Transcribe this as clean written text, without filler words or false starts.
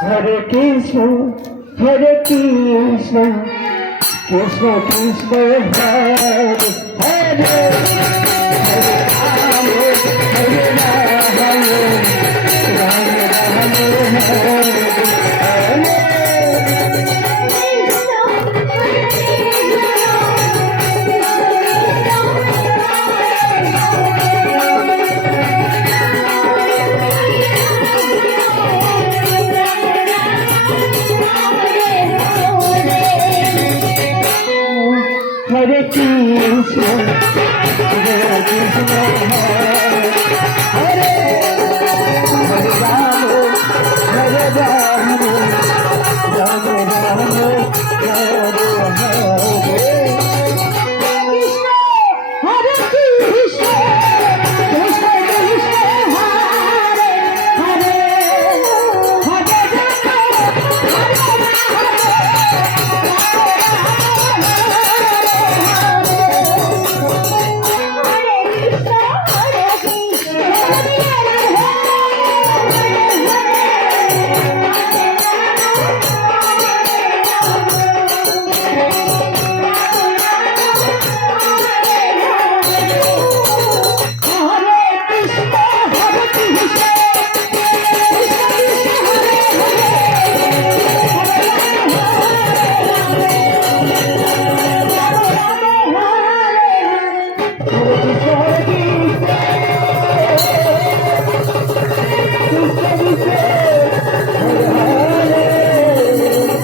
Hare Krishna, Hare Krishna, Krishna Krishna, Hare Hare, Hare Rama, Hare Rama, Rama Rama, Hare Hare. Hare Krishna, Hare Krishna, Hare Hare Rama, Hare Rama, Rama Rama, Hare